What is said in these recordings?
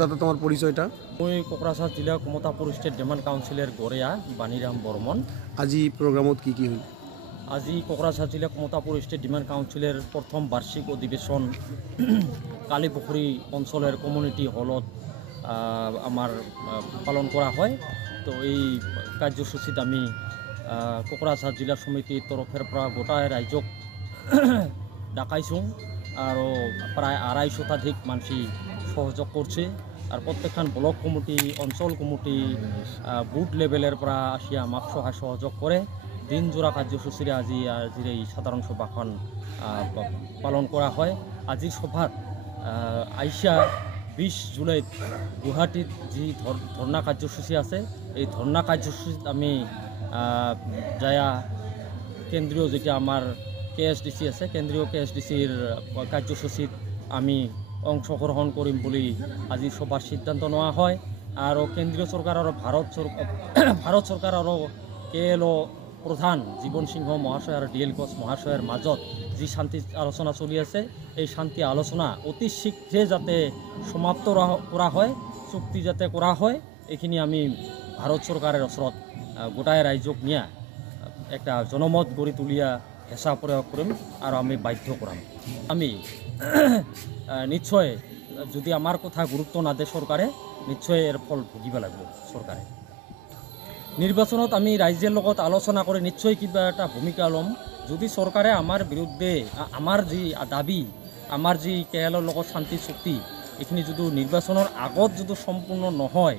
দাদা তোমাৰ পৰিচয়টা? মই কোকৰাঝাৰ জিলা কমতাপুৰ ষ্টেট ডিমাণ্ড কাউন্সিলৰ গড়িয়া বাণীৰাম বৰ্মন। আজি প্ৰোগ্ৰামত কি হল? আজি কোকৰাঝাৰ জিলা কমতাপুৰ ষ্টেট ডিমাণ্ড কাউন্সিলৰ প্ৰথম বাৰ্ষিক অধিৱেশন কালীপুখুৰী অঞ্চলৰ কমিউনিটি হলত আমাৰ পালন কৰা হয়। তো এই কাৰ্যসূচীত আমি কোকৰাঝাৰ জিলা সমিতিৰ তৰফৰ পৰা গোটাই ৰাইজক ডাকাইছোঁ আৰু প্ৰায় 250 শতাধিক মানুষ সহযোগ কৰছে। আৰ প্ৰত্যেকখান ব্লক কমিটি অঞ্চল কমিটি বুথ লেভেলেৰ পৰা আসি আমাক সহায় সহযোগ কৰে। দিনজোড়া কাৰ্যসূচীৰে আজিৰ এই সাধাৰণ সভাখন পালন কৰা হয়। আজিৰ সভাত আইসা 20 জুলাইত গুৱাহাটীত যি ধর্ণা কার্যসূচী আছে, এই ধর্ণা কার্যসূচীত আমি যায়া কেন্দ্রীয় যেটা আমার KSDC আছে, কেন্দ্রীয় KSDCর কার্যসূচীত আমি অংশগ্রহণ করিম বলে আজি সভার সিদ্ধান্ত নেওয়া হয়। আর কেন্দ্রীয় সরকার আর ভারত সরকার আর KLO প্রধান জীবন সিংহ মহাশয় আর DL ঘোষ মহাশয়ের মাজত যি শান্তি আলোচনা চলি আছে, এই শান্তি আলোচনা অতি শীঘ্রে যাতে সমাপ্ত করা হয়, চুক্তি যাতে করা হয়, এইখিনি আমি ভারত সরকারের ওচৰত গোটাই ৰাইজক নিয়া একটা জনমত গড়ি তুলিয়া হেঁচা প্ৰয়োগ কৰিম আৰু আমি বাধ্য কৰাম। আমি নিশ্চয় যদি আমার কথা গুরুত্ব না দেয় সরকারে, নিশ্চয় এর ফল ভুগিব লাগব সরকারে। নির্বাচনত আমি রাইজের লগত আলোচনা করে নিশ্চয় কিবা একটা ভূমিকা লম। যদি সরকারে আমার বিরুদ্ধে আমার যে দাবি, আমার যে KLOর লগত শান্তি চুক্তি, এইখিনি যদি নির্বাচনের আগত যদি সম্পূর্ণ নহয়,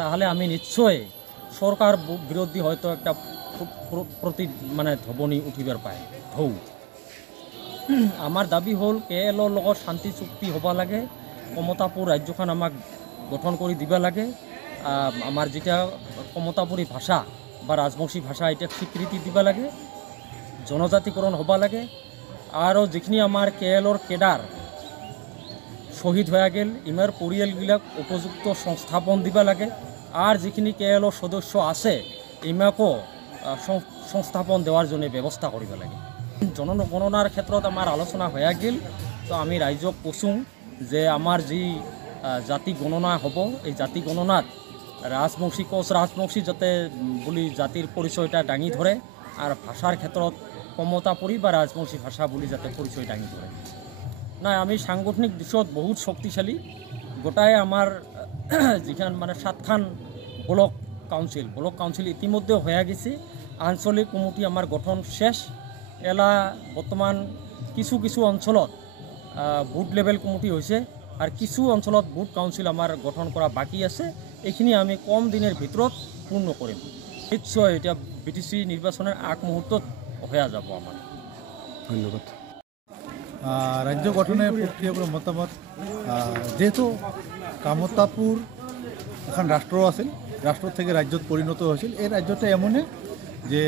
তাহলে আমি নিশ্চয় সরকার বিরোধী হয়তো একটা মানে ধবনি উঠিবার পায় ঢৌ। আমার দাবি হল KLOর লগত শান্তি চুক্তি হবা লাগে, কমতাপুর রাজ্যখন আমাক গঠন করে দিবা লাগে, আমার যেটা কমতাপুরী ভাষা বা রাজবংশী ভাষা এটা স্বীকৃতি দিবা লাগে, জনজাতিকরণ হবা লাগে, আৰু যিখিনি আমার KLOর কেডার শহীদ হয়ে গেল ইমার পরিয়ালবিলাক উপযুক্ত সংস্থাপন দিবা লাগে, আর যিখিনি KLOর সদস্য আছে ইমাকো সংস্থাপন দেওয়ার জন্য ব্যবস্থা করিব লাগে। জনগণনার ক্ষেত্ৰত আমার আলোচনা হয়ে গেল। তো আমি রাইজক কৈছোঁ যে আমার যি জাতি গণনা হব, এই জাতি গণনাত রাজবংশী কোচ রাজবংশী যাতে বলি জাতির পরিচয়টা দাঙি ধরে, আর ভাষার ক্ষেত্ৰত কমতাপুরী বা রাজবংশী ভাষা বলি যাতে পরিচয় দাঙি ধরে। না, আমি সাংগঠনিক দিশত বহুত শক্তিশালী। গোটাই আমার যেখান মানে 7খান ব্লক কাউন্সিল ইতিমধ্যে হয়ে গেছে। আঞ্চলিক কমিটি আমার গঠন শেষ। এলা বর্তমান কিছু অঞ্চলত বুথ লেভেল কমিটি হয়েছে, আর কিছু অঞ্চলত বুথ কাউন্সিল আমার গঠন করা বাকি আছে। এইখিনি আমি কম দিনের ভিতৰত পূর্ণ করিম। নিশ্চয় এটা BTC নির্বাচনের আগ মুহূর্তত হয়ে যাব আমার। ধন্যবাদ। রাজ্য গঠনের প্রক্রিয়া মতামত, যেহেতু কামতাপুর এখন রাষ্ট্র আছে, রাষ্ট্র থেকে রাজ্যত পরিণত হয়েছিল। এই রাজ্যটা এমনই যে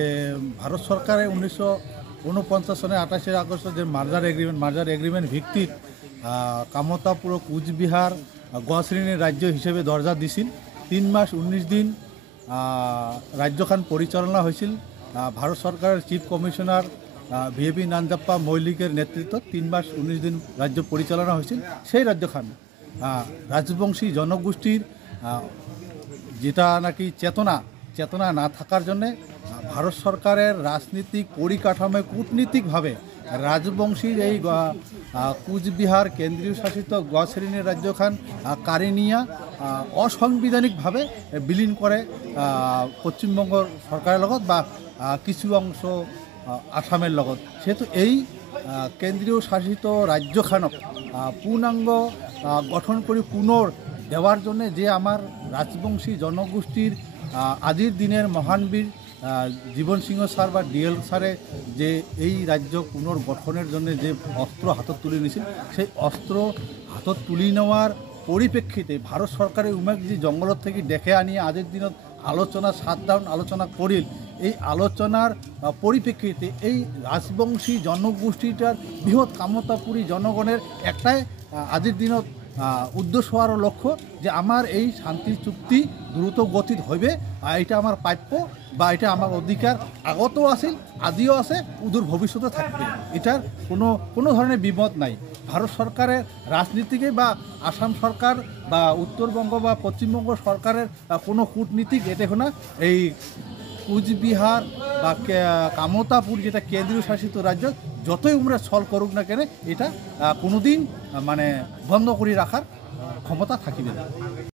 ভারত সরকারে 1949 সনে 28 আগস্ট যে মার্জার এগ্রিমেন্ট ভিত্তিত কামতাপুর কুচবিহার গশ্রেণীর রাজ্য হিসেবে দরজা দিছিল। 3 মাস 19 দিন রাজ্যখান পরিচালনা হয়েছিল ভারত সরকারের চিফ কমিশনার VAP নানজাপ্পা মৈলিকের নেতৃত্বত। 3 মাস 19 দিন রাজ্য পরিচালনা হয়েছিল। সেই রাজ্যখান রাজবংশী জনগোষ্ঠীর যেটা নাকি চেতনা না থাকার জন্যে ভারত সরকারের রাজনীতিক পরিকাঠামোয় কূটনীতিকভাবে রাজবংশীর এই কুচবিহার কেন্দ্রীয় শাসিত গশ্রেণীর রাজ্যখান কাড়ি নিয়া অসাংবিধানিকভাবে বিলীন করে পশ্চিমবঙ্গ সরকারের লগত বা কিছু অংশ আসামের লগত। সেহেতু এই কেন্দ্রীয় শাসিত রাজ্যখানক পূর্ণাঙ্গ গঠন করে পুনর দেওয়ার জন্যে যে আমার রাজবংশী জনগোষ্ঠীর আজির দিনের মহানবীর জীবন সিংহ স্যার বা DL স্যারে যে এই রাজ্য পুনর্গঠনের জন্য যে অস্ত্র হাতত তুলে নিয়েছিল, সেই অস্ত্র হাতত তুলি নেওয়ার পরিপ্রেক্ষিতে ভারত সরকারের উমেক যে জঙ্গলত থেকে ডেকে আনিয়ে আজির দিনত আলোচনা 7 রাউন্ড আলোচনা করিল। এই আলোচনার পরিপ্রেক্ষিতে এই রাজবংশী জনগোষ্ঠীটার বৃহৎ কামতাপুরী জনগণের একটাই আজির দিনত উদ্দেশ্য আর লক্ষ্য যে আমার এই শান্তি চুক্তি দ্রুত গতিত হইবে আর এটা আমার প্রাপ্য বা এটা আমার অধিকার আগত আছিল আজিও আছে উদূর ভবিষ্যতে থাকবে এটার কোনো ধরনের বিমত নাই ভারত সরকারের রাজনীতিকে বা আসাম সরকার বা উত্তরবঙ্গ বা পশ্চিমবঙ্গ সরকারের কোনো কূটনীতিক এটা না এই কুচবিহার বা কামতাপুর যেটা কেন্দ্রীয় শাসিত রাজ্য যতই উমরা ছল করুক না কেন এটা কোনোদিন মানে বন্ধ করে রাখার ক্ষমতা থাকিবে না।